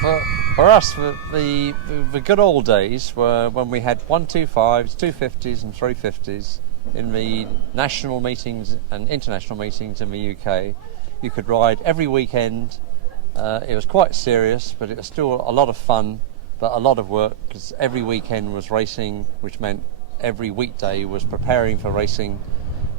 For us, the good old days were when we had 125s, 250s and 350s in the national meetings and international meetings in the UK. You could ride every weekend. It was quite serious, but it was still a lot of fun, but a lot of work, because every weekend was racing, which meant every weekday was preparing for racing.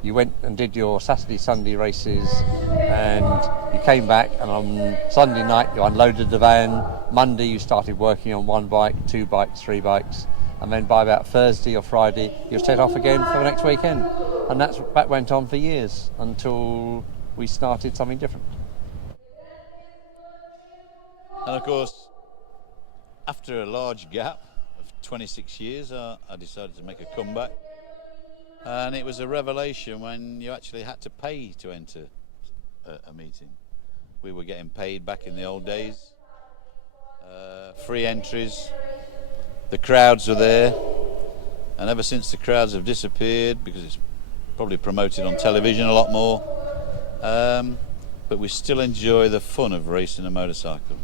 You went and did your Saturday, Sunday races, and you came back, and on Sunday night you unloaded the van. Monday you started working on one bike, two bikes, three bikes, and then by about Thursday or Friday you set off again for the next weekend. And that went on for years until we started something different. And of course, after a large gap of 26 years, I decided to make a comeback. And it was a revelation when you actually had to pay to enter a meeting. We were getting paid back in the old days. Free entries. The crowds were there. And ever since the crowds have disappeared, because it's probably promoted on television a lot more, but we still enjoy the fun of racing a motorcycle.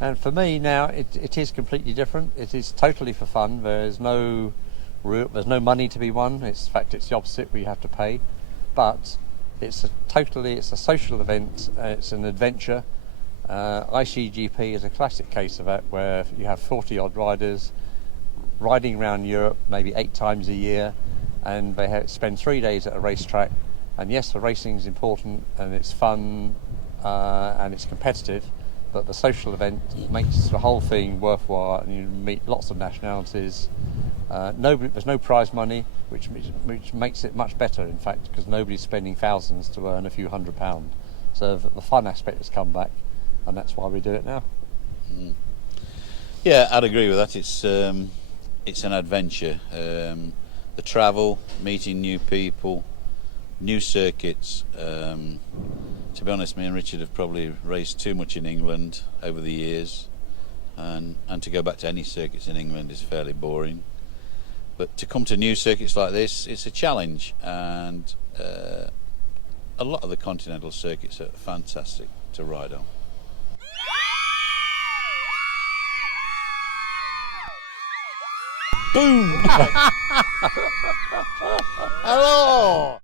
And for me now, it is completely different. It is totally for fun. There's no money to be won. In fact, it's the opposite. We have to pay, but it's a social event. It's an adventure. ICGP is a classic case of that, where you have 40 odd riders riding around Europe maybe 8 times a year, and they spend 3 days at a racetrack. And yes, the racing is important and it's fun and it's competitive, but the social event makes the whole thing worthwhile, and you meet lots of nationalities. There's no prize money, which makes it much better, in fact, because nobody's spending thousands to earn a few £100. So the fun aspect has come back, and that's why we do it now. Yeah, I'd agree with that. It's an adventure. The travel, meeting new people, new circuits. To be honest, me and Richard have probably raced too much in England over the years, and to go back to any circuits in England is fairly boring. But to come to new circuits like this, it's a challenge, and a lot of the continental circuits are fantastic to ride on. Boom! Hello!